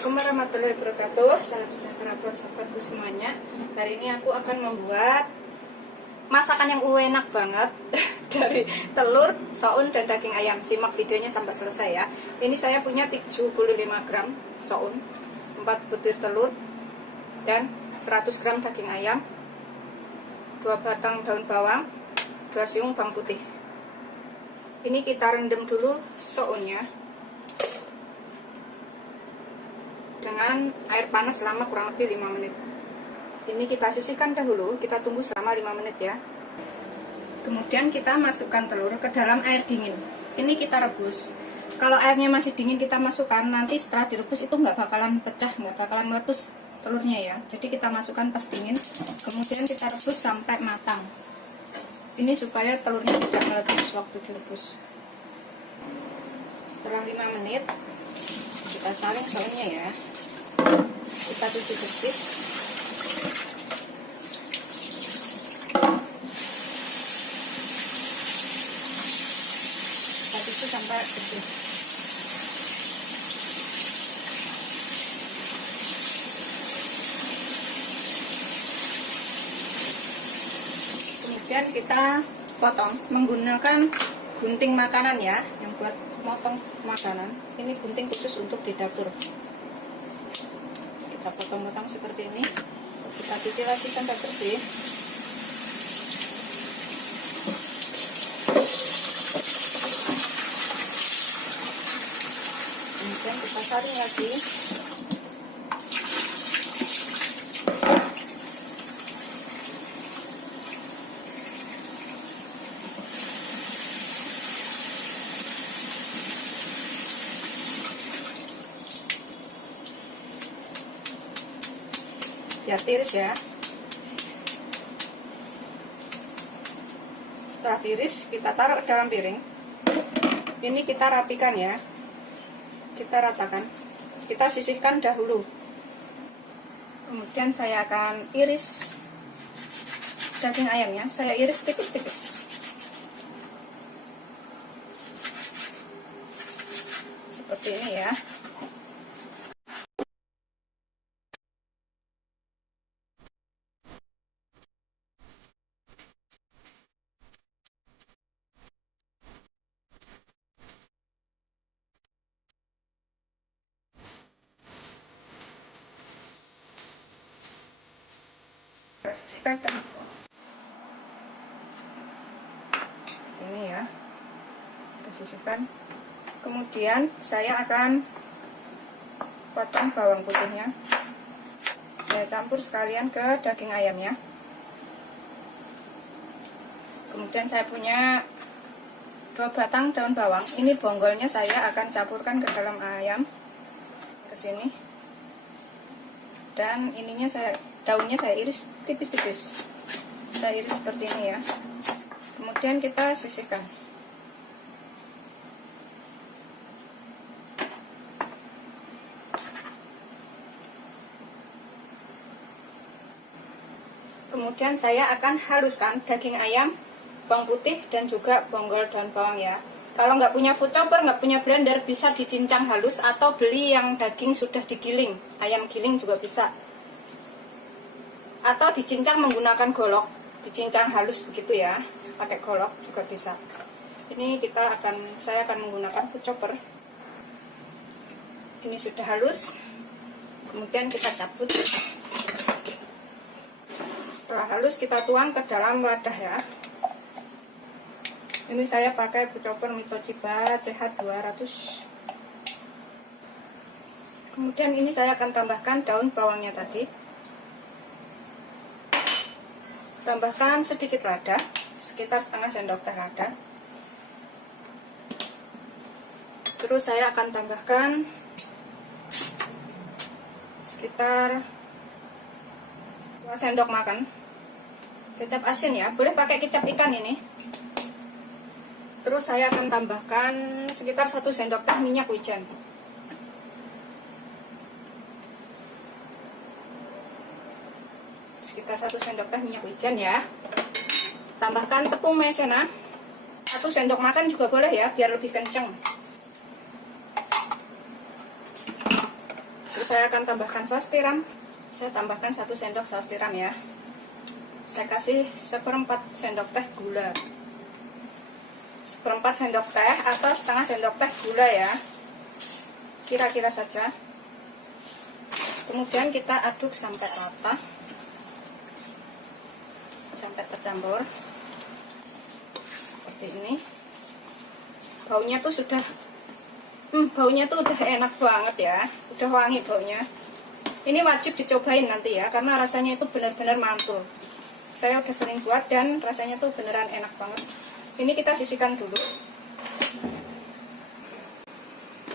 Assalamualaikum warahmatullahi wabarakatuh. Salam sejahtera buat sahabatku semuanya. Hari ini aku akan membuat masakan yang enak banget dari telur, soun, dan daging ayam. Simak videonya sampai selesai ya. Ini saya punya 75 gram soun, 4 butir telur, dan 100 gram daging ayam, 2 batang daun bawang, 2 siung bawang putih. Ini kita rendam dulu sounnya dengan air panas selama kurang lebih 5 menit. Ini kita sisihkan dahulu, kita tunggu selama 5 menit ya. Kemudian kita masukkan telur ke dalam air dingin. Ini kita rebus. Kalau airnya masih dingin kita masukkan, nanti setelah direbus itu nggak bakalan pecah, nggak bakalan meletus telurnya ya. Jadi kita masukkan pas dingin, kemudian kita rebus sampai matang. Ini supaya telurnya tidak meletus waktu direbus. Setelah 5 menit kita saring sounnya ya, kita cuci bersih. Kita cuci sampai bersih. Kemudian kita potong menggunakan gunting makanan ya, yang buat motong makanan. Ini gunting khusus untuk di dapur. Kita potong-potong seperti ini. Kita cuci lagi sampai bersih. Kemudian kita saring lagi. Biar tiris ya. Setelah tiris kita taruh ke dalam piring. Ini kita rapikan ya, kita ratakan, kita sisihkan dahulu. Kemudian saya akan iris daging ayamnya. Saya iris tipis-tipis seperti ini ya. Sisihkan ini ya, kita sisihkan. Kemudian saya akan potong bawang putihnya, saya campur sekalian ke daging ayamnya. Kemudian saya punya 2 batang daun bawang, ini bonggolnya saya akan campurkan ke dalam ayam, ke sini. Dan ininya daunnya saya iris tipis-tipis, saya iris seperti ini ya. Kemudian kita sisihkan. Kemudian saya akan haluskan daging ayam, bawang putih, dan juga bonggol daun bawang ya. Kalau nggak punya food chopper, nggak punya blender, bisa dicincang halus atau beli yang daging sudah digiling, ayam giling juga bisa. Atau dicincang menggunakan golok, dicincang halus begitu ya, pakai golok juga bisa. Ini saya akan menggunakan food chopper. Ini sudah halus, kemudian kita cabut. Setelah halus kita tuang ke dalam wadah ya. Ini saya pakai food chopper Mitoshiba CH200. Kemudian ini saya akan tambahkan daun bawangnya tadi. Tambahkan sedikit lada, sekitar setengah sendok teh lada. Terus saya akan tambahkan sekitar 2 sendok makan kecap asin ya, boleh pakai kecap ikan ini. Terus saya akan tambahkan sekitar 1 sendok teh minyak wijen. Sekitar 1 sendok teh minyak wijen ya. Tambahkan tepung maizena 1 sendok makan juga boleh ya, biar lebih kenceng. saya akan tambahkan saus tiram. Saya tambahkan 1 sendok saus tiram ya. Saya kasih 1/4 sendok teh gula. 1/4 sendok teh atau setengah sendok teh gula ya. Kira-kira saja. Kemudian kita aduk sampai rata. Sampai tercampur. Seperti ini. Baunya tuh sudah baunya tuh udah enak banget ya. Udah wangi baunya. Ini wajib dicobain nanti ya, karena rasanya itu benar-benar mantul. Saya udah sering buat dan rasanya tuh beneran enak banget. Ini kita sisihkan dulu.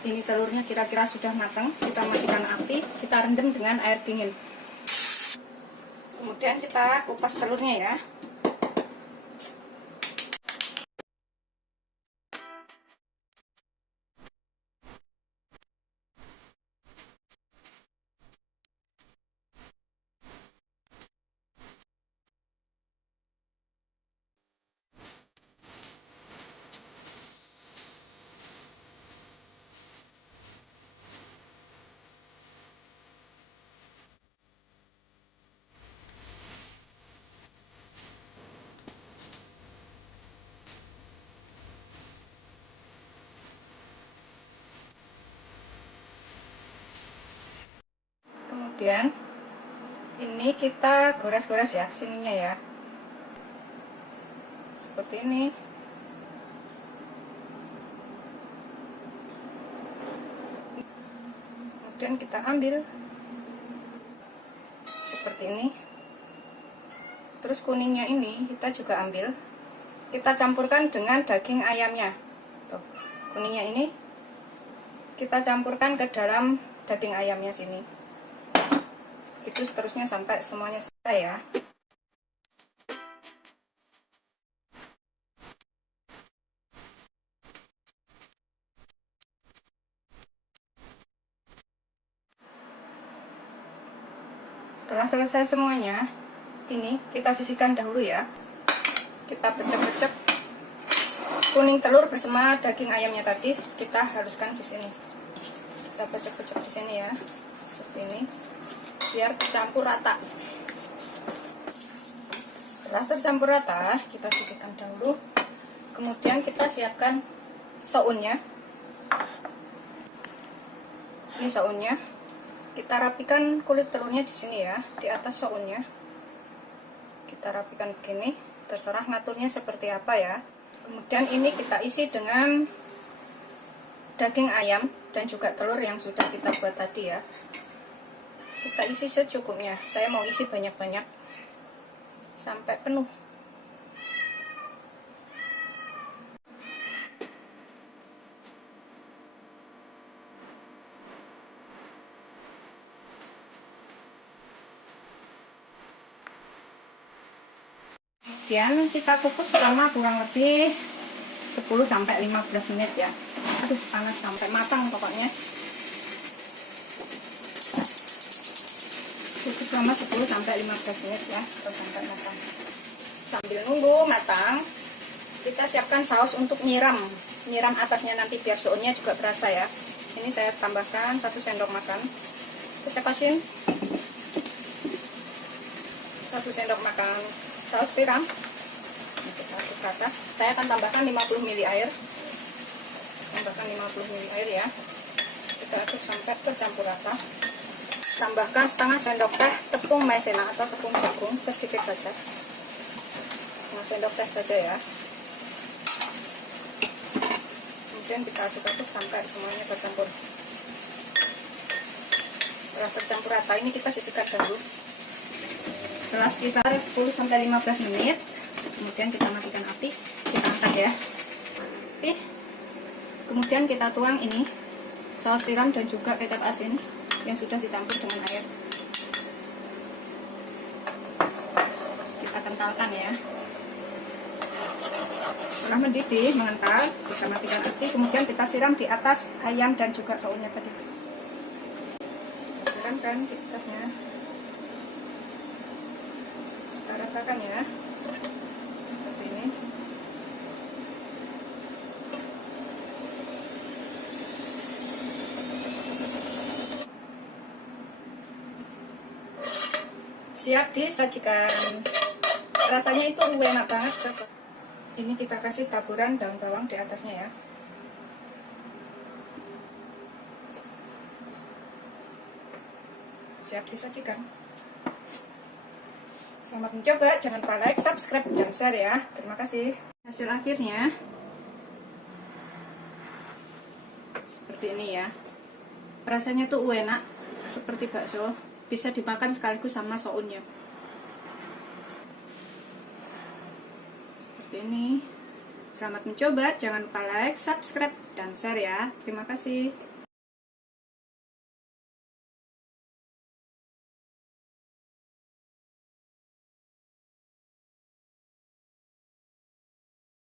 Ini telurnya kira-kira sudah matang. Kita matikan api, kita rendam dengan air dingin. Kemudian kita kupas telurnya ya. Kemudian ini kita gores-gores ya sininya ya, seperti ini. Kemudian kita ambil seperti ini. Terus kuningnya ini kita juga ambil, kita campurkan dengan daging ayamnya. Tuh, kuningnya ini kita campurkan ke dalam daging ayamnya sini. Gitu seterusnya sampai semuanya selesai ya. Setelah selesai semuanya, ini kita sisihkan dahulu ya. Kita pecah-pecah kuning telur bersama daging ayamnya tadi, kita haluskan di sini. Kita pecah-pecah di sini ya, seperti ini, biar tercampur rata. Setelah tercampur rata, kita sisihkan dahulu. Kemudian kita siapkan sounnya. Ini sounnya. Kita rapikan kulit telurnya di sini ya, di atas sounnya. Kita rapikan begini, terserah ngaturnya seperti apa ya. Kemudian ini kita isi dengan daging ayam dan juga telur yang sudah kita buat tadi ya. Kita isi secukupnya. Saya mau isi banyak-banyak sampai penuh. Kemudian kita kukus selama kurang lebih 10-15 menit ya. Aduh, panas, sampai matang pokoknya. Kukus selama 10-15 menit ya, terus sampai matang. Sambil nunggu matang, kita siapkan saus untuk nyiram atasnya nanti biar sounnya juga berasa ya. Ini saya tambahkan 1 sendok makan. Kita pasin 1 sendok makan saus tiram. Kita aduk rata. Saya akan tambahkan 50 ml air. Tambahkan 50 ml air ya. Kita aduk sampai tercampur rata. Tambahkan setengah sendok teh tepung maizena atau tepung jagung, sedikit saja. Setengah sendok teh saja ya. Kemudian kita aduk-aduk sampai semuanya tercampur. Setelah tercampur rata, ini kita sisihkan dulu. Setelah sekitar 10-15 menit, kemudian kita matikan api, kita angkat ya. Kemudian kita tuang ini saus tiram dan juga kecap asin yang sudah dicampur dengan air. Kita kentalkan ya. Setelah mendidih, mengental, kita matikan api, kemudian kita siram di atas ayam dan juga sounnya tadi. Kita siramkan di atasnya. Ratakan ya, seperti ini. Siap disajikan. Rasanya itu enak banget. Ini kita kasih taburan daun bawang di atasnya ya. Siap disajikan. Selamat mencoba, jangan lupa like, subscribe, dan share ya. Terima kasih. Hasil akhirnya seperti ini ya. Rasanya tuh enak, seperti bakso. Bisa dimakan sekaligus sama sounnya. Seperti ini. Selamat mencoba, jangan lupa like, subscribe, dan share ya. Terima kasih.